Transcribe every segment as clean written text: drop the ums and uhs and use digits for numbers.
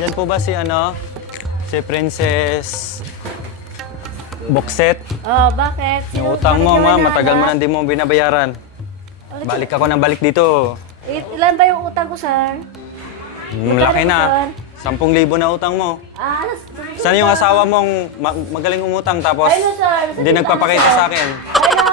Nandyan po ba si si Princess Bokset? Oh, bakit? Yung utang mo, ma, matagal mo na hindi mo binabayaran. Balik ako ng balik dito. Ilan ba yung utang ko, sir? Malaki na. 10,000 na utang mo. Ah, Saan yung asawa mong magaling umutang tapos Ayun, sir. hindi nagpapakita sa akin? Hello?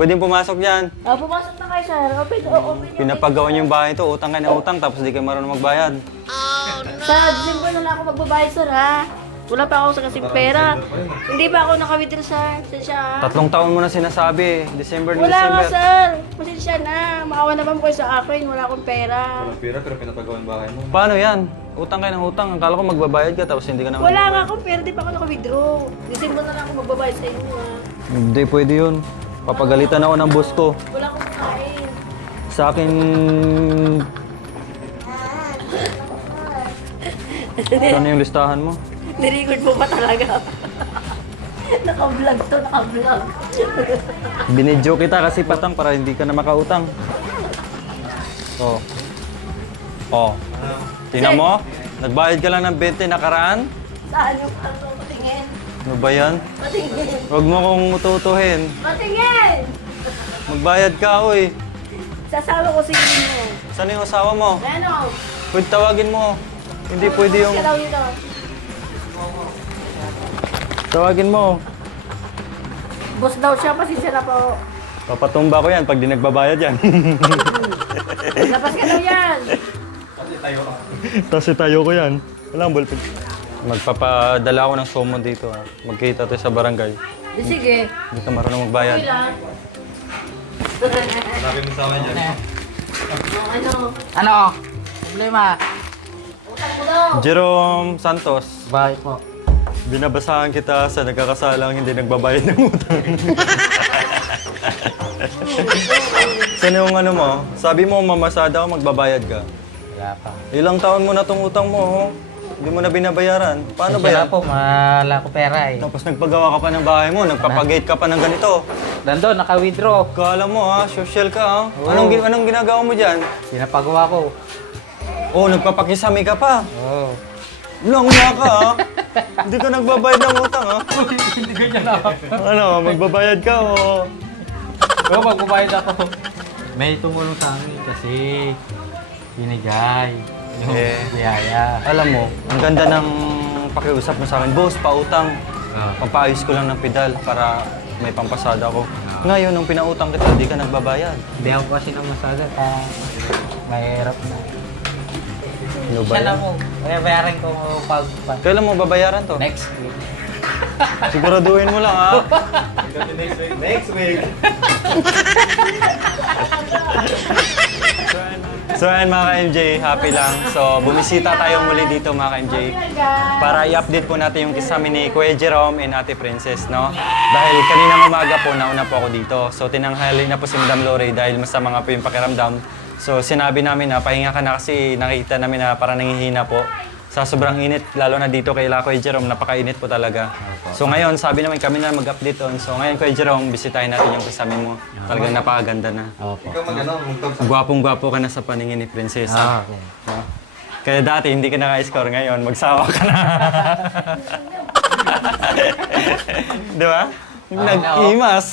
Pwedeng pumasok dyan. Oh, pumasok na kayo, sir. Open. Pinapagawa niyo yung bahay ito, utang ka na utang tapos hindi ka marunong magbayad. Sa December na lang ako magbabayad, sir, ha? Wala pa ako sa kasing pera. Hindi pa ako naka-withdraw, sir. Pasensya, ha? 3 taon mo na sinasabi, December na Wala nga, December. sir. Pasensya na. Maawa naman po kayo sa akin. Wala akong pera. Walang pera pero pinapagawa yung bahay mo. Paano yan? Utang kayo ng utang. Akala ko magbabayad ka tapos hindi ka naman. Wala nga akong pera. Di pa ako naka-withdraw. December na lang ako magbabayad sa inyo, ha? Hindi pwede yun. Papagalitan ako ng boss ko. Wala akong kain. Sa akin... Ano yung listahan mo? Nirecord mo ba talaga? Naka-vlog to, naka-vlog. Binidyo kita kasi patang para hindi ka na makautang. Oh. Oh. Tingnan mo? Nagbayad ka lang ng 20 nakaraan? Saan yung kanto? Patingin. Ano ba yan? Patingin. Huwag mo kong ututuhin. Patingin! Magbayad ka, oy. Sasama ko si mo. Saan yung asawa mo? Ano? Pwede tawagin mo. Hindi pwede yung... Kalaw nito. Tawagin mo. Boss daw siya, pasensya na po. Papatumba ko yan pag di nagbabayad yan. Labas ka daw yan. Kasi tayo ko yan. Walang ballpen. Magpapadala ako ng sumo dito. Magkita tayo sa barangay. Sige. Hindi ka marunong magbayad. Ilan? Sabi mo sa akin dyan. Ano? Ano? Problema? Utang mo daw. Jerome Santos, Bakit po? binabasahan kita sa nagkakasalang hindi nagbabayad ng utang. Saan yung ano mo? Sabi mo mamasada ako, magbabayad ka. Wala pa. Ilang taon mo na tong utang mo, oh. Hindi mo na binabayaran. Paano ba yan? Wala po, wala ko pera eh. Tapos nagpagawa ka pa ng bahay mo, nagpapagate ka pa ng ganito. Nandun, naka-withdraw. Kala mo ha, social ka ha. Oo. Anong ginagawa mo dyan? Pinapagawa ko. Oh, nagpapakisami ka pa. Oo. Langya ka ha. Hindi ka nagbabayad ng utang ha. Hindi ganyan ako. Ano, magbabayad ka o... Oo, magbabayad ako. May tumulong sa akin kasi binigay. Yung Eh. biyaya. Alam mo, ang ganda ng pakiusap mo sa akin. Boss, pautang. Pampaayos ko lang ng pedal para may pampasada ko. Ngayon, nung pinautang kita, hindi ka nagbabayad. Hindi ako kasi namasada. Mahirap na. Ano ba Siya na yan? mo. Bayaran ko pag... Kailan mo babayaran to? Next week. Siguraduhin mo lang ha. Next week! So ayan mga ka-MJ, happy lang. So bumisita tayo muli dito mga ka-MJ para i-update po natin yung kisame ni Kuya Jerome and Ate Princess, no? Dahil kaninang umaga po, nauna po ako dito. So tinanghali na po si Madam Lore dahil masama nga po yung pakiramdam. So sinabi namin na pahinga ka na kasi nakita namin na parang nangihina po. Sa sobrang init, lalo na dito kay Kuya Jerome, napakainit po talaga. So ngayon, sabi naman kami na mag-update on. So ngayon Kuya Jerome, bisitahin natin yung kisame mo. Talagang napakaganda na. Opo. Ikaw magtog sa... Gwapong-gwapo ka na sa paningin ni Prinsesa. Ah, okay. No? Kaya dati hindi ka naka-score ngayon, magsawa ka na. Di ba? Nag-imas.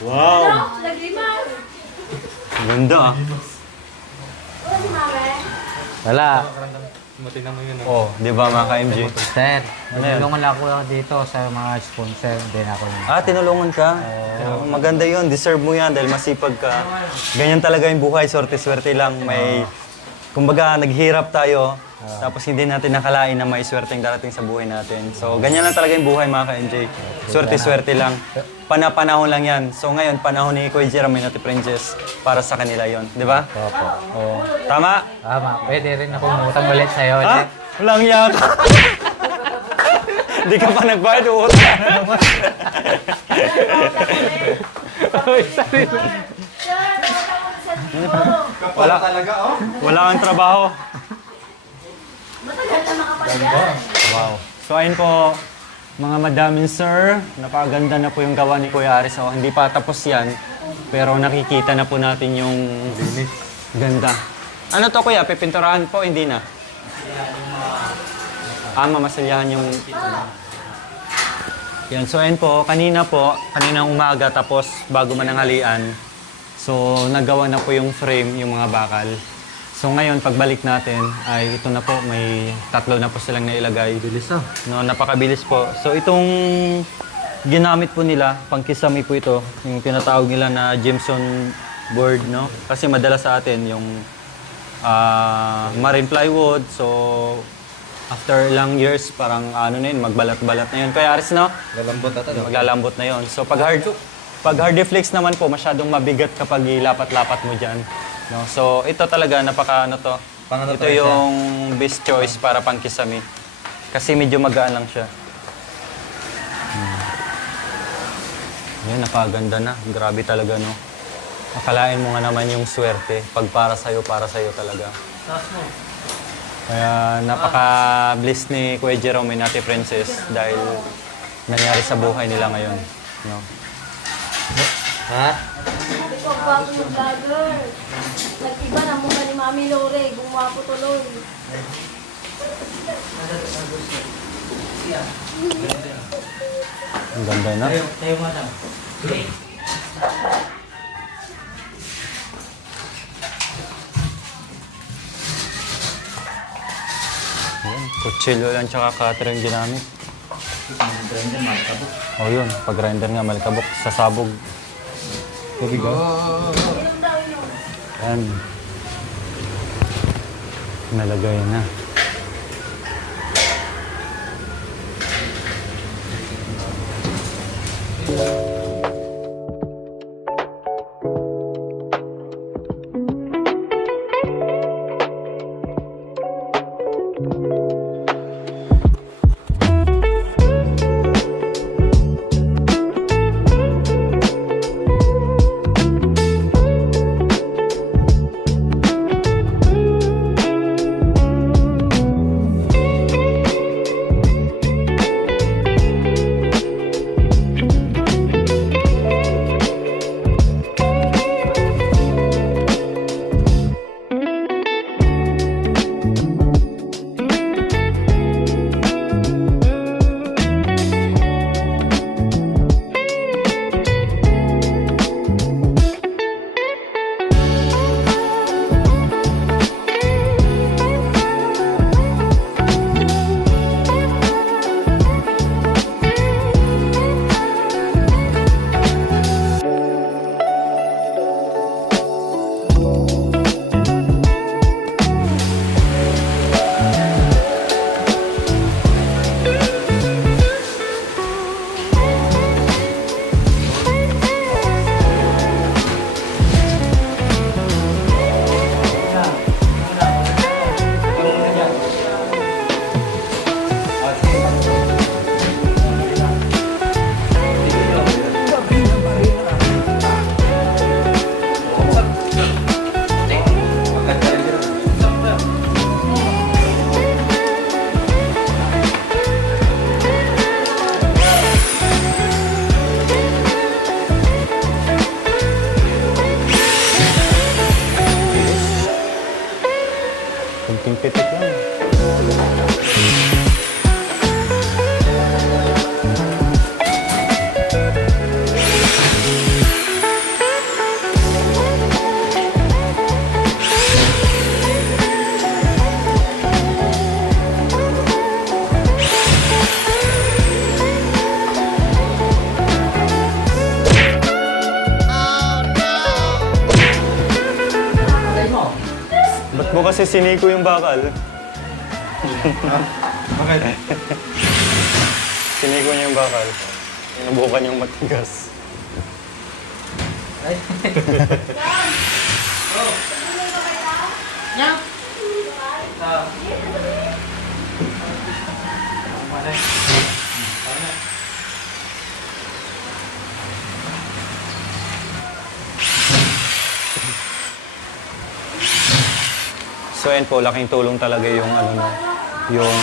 Wow! Nagrimas. Ganda ah. Wala si mama. Wala. Matinan mo yun. Oh, di ba mga ka-MJ? Sir, Ano yan? natulungan lang ako dito sa mga sponsor. Din ako. Ah, tinulungan ka? Maganda yon, deserve mo yan dahil masipag ka. Ganyan talaga yung buhay, swerte-swerte lang. May, kumbaga, naghirap tayo. Tapos hindi natin nakalain na may swerteng darating sa buhay natin. So, ganyan lang talaga yung buhay mga ka-MJ. Swerte-swerte lang. Panahon lang yan. So, ngayon, panahon ni Kuya Jerome and Ate Princess para sa kanila yon, di ba? Opo. Oh. Tama? Tama. Pwede rin ako umutang ulit sa'yo. Ha? Walang yak. Hindi ka pa nagbayad, uutang ka na naman. Wala talaga, oh. Wala kang trabaho. Matagal na makapagyan. Wow. So ayun po, mga madaming sir, napakaganda na po yung gawa ni Kuya Aris. So, hindi pa tapos yan, pero nakikita na po natin yung ganda. Ano to Kuya? Pipinturahan po? Hindi na? Mamasalyahan yung... Yan, so ayun po, kaninang umaga tapos bago mananghalian, so nagawa na po yung frame, yung mga bakal. So ngayon, pagbalik natin, ay ito na po, may 3 na po silang nailagay. Bilis ah. No, napakabilis po. So itong ginamit po nila, pangkisami po ito, yung tinatawag nila na Jimson board, no? Kasi madalas sa atin yung marine plywood, so after ilang years, parang ano na yun, magbalat-balat na yun. Kaya Aris, no? Lalambot ata. Maglalambot na yun. So pag hard deflex naman po, masyadong mabigat kapag ilapat-lapat mo dyan. No? So ito talaga, ito yung best choice para pang kisame. Kasi medyo magaan lang siya. Yan, napaganda na. Grabe talaga, no? Akalain mo nga naman yung swerte. Pag para sa'yo talaga. Kaya napaka-bliss ni Kuya Jerome and Ate Princess dahil nangyari sa buhay nila ngayon. No? Ha? Sabi ko, gwapo yung vlogger. Nag-iba na mukha ni Mami Lore. Gumwapo tuloy. Ang ganda na. Tayo madam. Ayan, kutsilyo lang tsaka cutter yung ginamit. O yun, pag grinder nga malikabok, sasabog. Tubig ah. Inom daw, inom. Ayan. Nalagay na. Kunting pitik lang. Ba't mo kasi siniko yung bakal? Bakit? Siniko niya yung bakal. Inubukan yung matigas. Yan. So ayun po, laking tulong talaga yung yung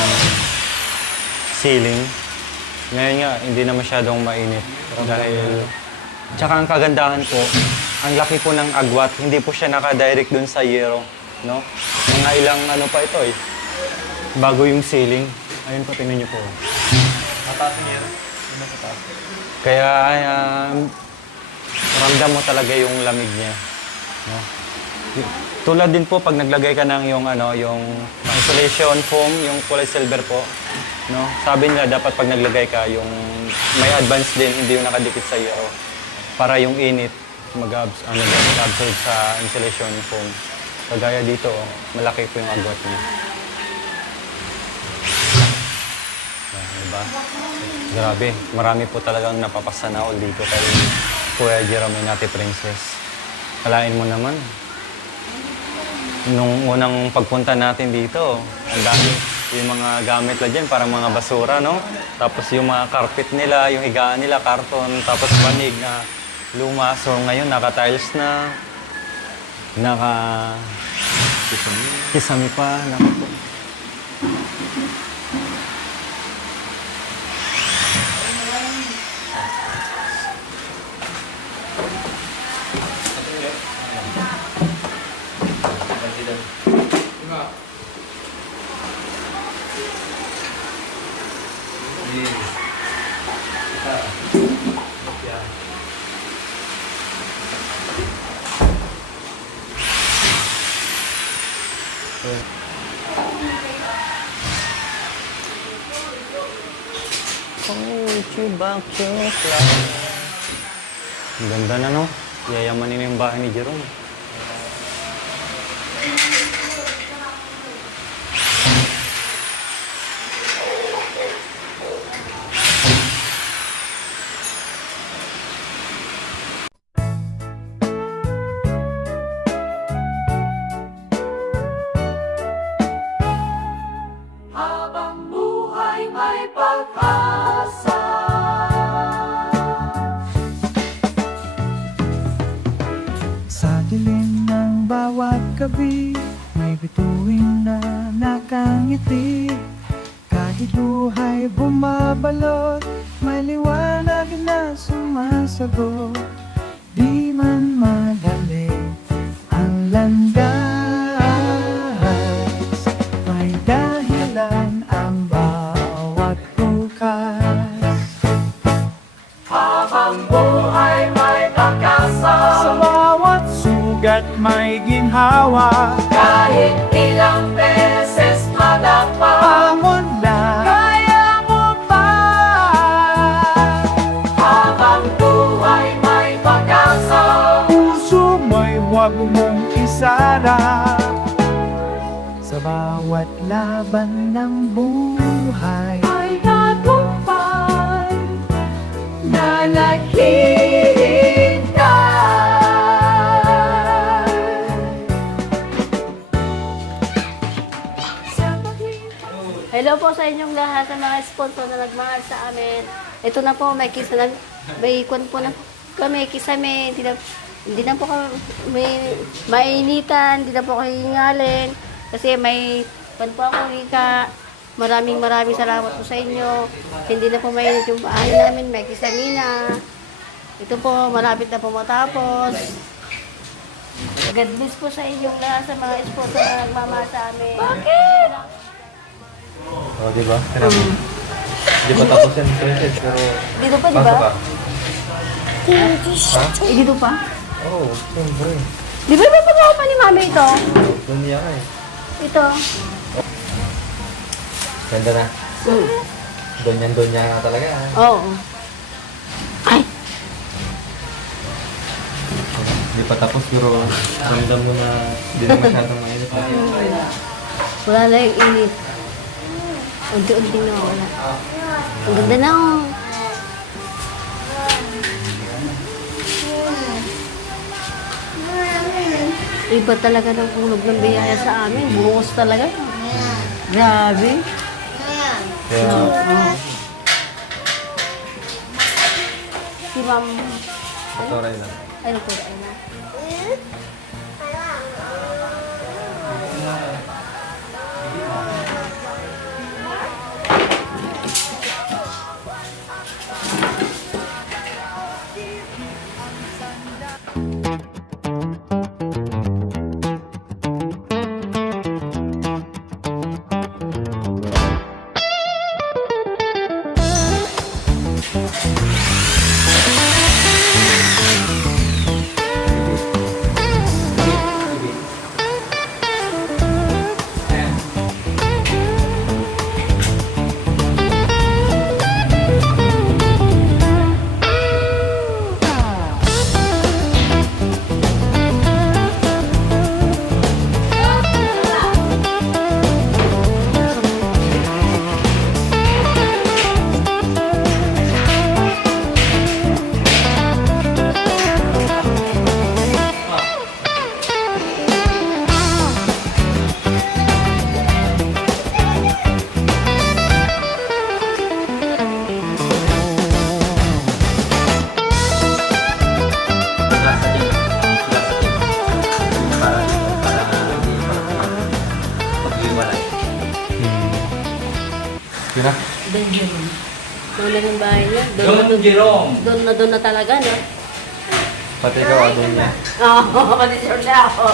ceiling. Ngayon nga, hindi na masyadong mainit. Dahil, tsaka ang kagandahan po, ang laki po ng agwat, hindi po siya naka-direct dun sa yero. No? Mga ilang pa ito eh. bago yung ceiling. Ayun po, tingnan niyo po. Mataas niya. Ano mataas? Kaya ramdam mo talaga yung lamig niya. No? Tulad din po pag naglagay ka ng yung insulation foam, yung kulay silver po. No? Sabi nila dapat pag naglagay ka yung may advance din, hindi yung nakadikit sa iyo para yung init mag-absorb sa insulation foam. Kagaya dito, malaki po yung agwat niya. Diba? Grabe, marami po talagang napapasanaol dito kay Kuya Jerome and Ate Princess. Kalain mo naman. Nung unang pagpunta natin dito, ang dami yung mga gamit na dyan, parang mga basura, no? Tapos yung mga carpet nila, yung higaan nila, karton, tapos banig na luma. So ngayon, naka-tiles na, kisami pa, naku po. Ang ganda na, no? Yayamanin na yung bahay ni Jerome. Sa dilim ng bawat gabi, may bituin na nakangiti. Kahit buhay bumabalot, may liwanag na sumasagot. Di man madali ang landas, may dahilan ang bawat bukas. Habang buhay may pag-asa, sa bawat sugat may ginhawa. Kahit ilang beses madapa, hamon lang, kaya mo pa. Habang buhay may pag-asa, puso mo'y huwag mong isara. Sa bawat laban ng buhay ay tagumpay na Hello po sa inyong lahat, sa mga sponsor na nagmahal sa amin. Ito na po, may kwan po na kami, kisame, hindi na po kami mainitan, hindi na po kayo hingalin. Kasi may kwan po ako hika. Maraming salamat po sa inyo. Hindi na po mainit yung bahay namin, may kisame na. Ito po, malapit na po matapos. God bless po sa inyong lahat, sa mga sponsor na nagmamahal sa amin. Bakit? Oh, di ba? Di ba tapos yan, Princess? Pero... Dito pa, di ba? Pasok ka. Dito pa? Oo, siyempre. Di ba pagawa pa ni Mami ito? Doon niya ka eh. Ito. Ganda na. Doon niya nga talaga. Oo. Ay! Di pa tapos, pero ramdam mo na hindi na masyadong mainit. Wala na yung init. Unti-unti na wala. Ang ganda na oh. Iba talaga ng hulog ng biyaya sa amin. Buhos talaga. Grabe. Kaya, Si Ma'am... ito rin lang. Ano po? Ano? na. Don Jerome. Doon na yung bahay niya. Don Jerome. Doon na talaga, no? Pati ikaw, Adel niya. Oo, pati sure siya ako.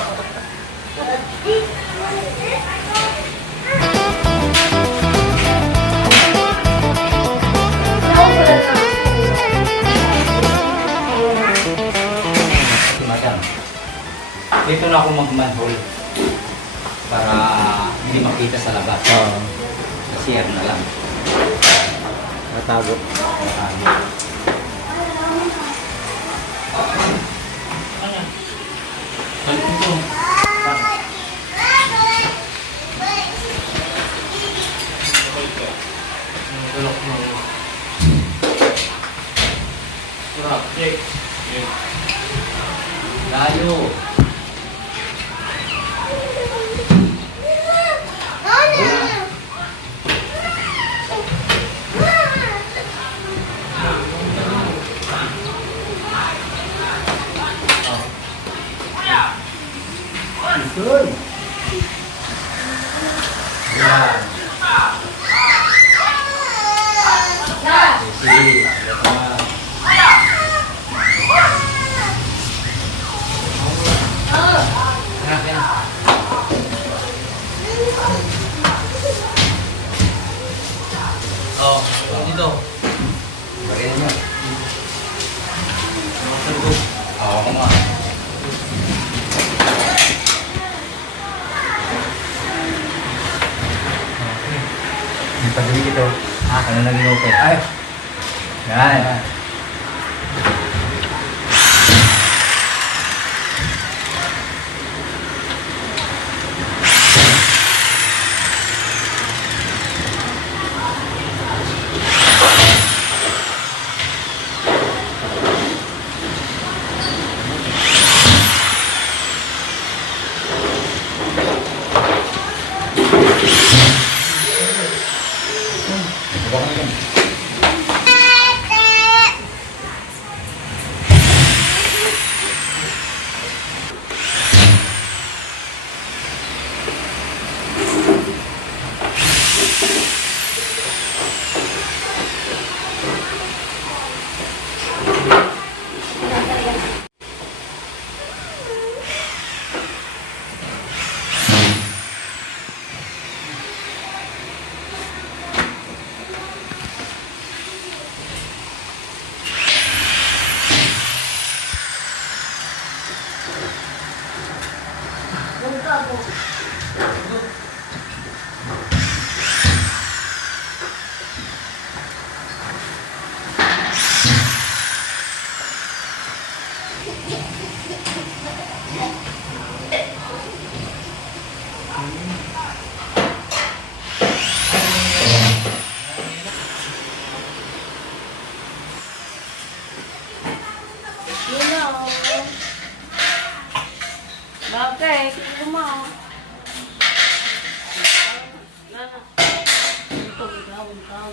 Madam, dito na ako mag-manhole para hindi makita sa labas. Oo. CR na lang. Natago. Layo. Dito. Bariyan niya. Ako nga. Yung pagdating ito. Ano naging okay? Ay! Yan. Bakit? Ito mo. Ito, ikaw.